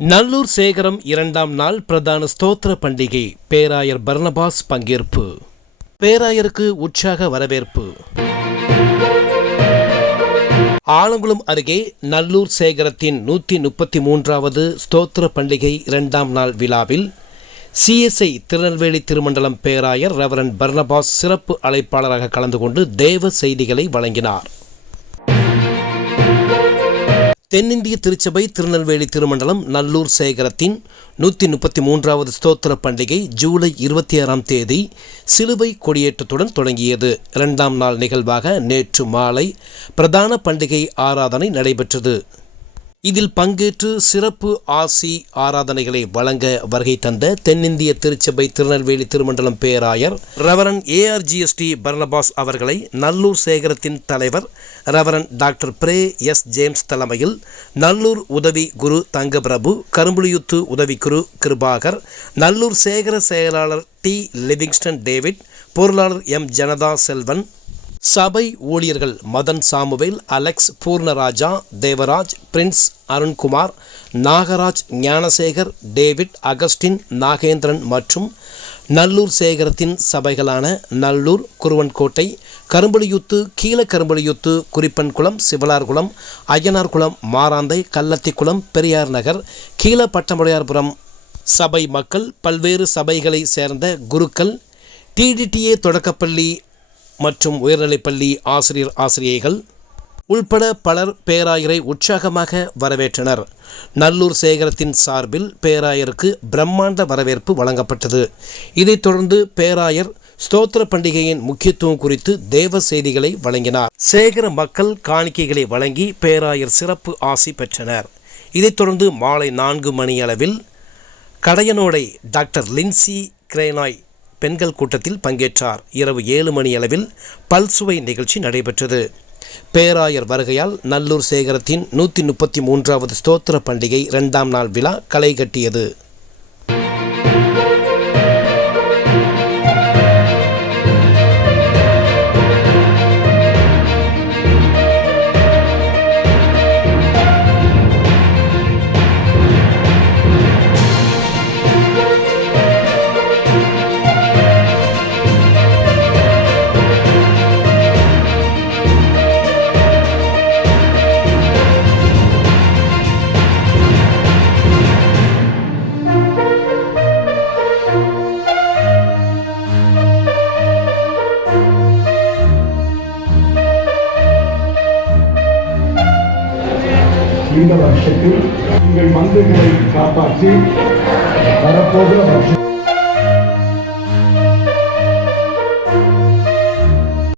நல்லூர் சேகரம் இரண்டாம் நாள் பிரதான ஸ்தோத்திர பண்டிகை. பேராயர் பர்னபாஸ் பங்கேற்பு. பேராயருக்கு உற்சாக வரவேற்பு. ஆலங்குளம் அருகே நல்லூர் சேகரத்தின் நூற்றி முப்பத்தி மூன்றாவது ஸ்தோத்திர பண்டிகை இரண்டாம் நாள் விழாவில் சிஎஸ்ஐ திருநெல்வேலி திருமண்டலம் பேராயர் ரெவரன் பர்னபாஸ் சிறப்பு அழைப்பாளராக கலந்து கொண்டு தேவ செய்திகளை வழங்கினார். தென்னிந்திய திருச்சபை திருநெல்வேலி திருமண்டலம் நல்லூர் சேகரத்தின் நூற்றி முப்பத்தி மூன்றாவது ஸ்தோத்திர பண்டிகை ஜூலை இருபத்தி ஆறாம் தேதி சிலுவை கொடியேற்றத்துடன் தொடங்கியது. இரண்டாம் நாள் நிகழ்வாக நேற்று மாலை பிரதான பண்டிகை ஆராதனை நடைபெற்றது. இதில் பங்கேற்று சிறப்பு ஆசி ஆராதனைகளை வழங்க வருகை தந்த தென்னிந்திய திருச்சபை திருநெல்வேலி திருமண்டலம் பேராயர் ரெவரன் ஏஆர்ஜிஎஸ்டி பர்னபாஸ் அவர்களை நல்லூர் சேகரத்தின் தலைவர் ரெவரன் டாக்டர் பிரே எஸ் ஜேம்ஸ் தலைமையில் நல்லூர் உதவி குரு தங்கபிரபு கரும்புலியுத்து உதவி குரு கிருபாகர் நல்லூர் சேகர செயலாளர் டி லிவிங்ஸ்டன் டேவிட் பொருளாளர் எம் ஜனதா செல்வன் சபை ஊழியர்கள் Madan Samuel Alex Poornaraja Devaraj Prince Arunkumar Nagaraj Gnanasekar David Augustine Nagendran மற்றும் நல்லூர் சேகரத்தின் சபைகளான நல்லூர் குருவன்கோட்டை கரும்புலியுத்து கீழக்கரும்புலியுத்து குறிப்பன்குளம் சிவலார்குளம் அய்யனார்குளம் மாராந்தை கள்ளத்திக்குளம் பெரியார் நகர் கீழப்பட்டமுடையார்புரம் சபை மக்கள் பல்வேறு சபைகளை சேர்ந்த குருக்கள் டிடிடிஏ தொடக்கப்பள்ளி மற்றும் உயர்நிலைப்பள்ளி ஆசிரியர் ஆசிரியைகள் உள்பட பலர் பேராயரை உற்சாகமாக வரவேற்றனர். நல்லூர் சேகரத்தின் சார்பில் பேராயருக்கு பிரம்மாண்ட வரவேற்பு வழங்கப்பட்டது. இதைத் தொடர்ந்து பேராயர் ஸ்தோத்திர பண்டிகையின் முக்கியத்துவம் குறித்து தேவ செய்திகளை வழங்கினார். சேகர மக்கள் காணிக்கைகளை வழங்கி பேராயர் சிறப்பு ஆசி பெற்றனர். இதைத் தொடர்ந்து மாலை நான்கு மணி அளவில் கடையனோடை டாக்டர் லின்சி கிரேனாய் பெண்கள் கூட்டத்தில் பங்கேற்றார். இரவு ஏழு மணி அளவில் பல்சுவை நிகழ்ச்சி நடைபெற்றது. பேராயர் வருகையால் நல்லூர் சேகரத்தின் நூற்றி முப்பத்தி மூன்றாவது ஸ்தோத்திர பண்டிகை இரண்டாம் நாள் விழா களை கட்டியது இந்த வருஷத்தில் உங்கள் மந்தைகளை காப்பாற்றி வரப்போகிற வருஷம்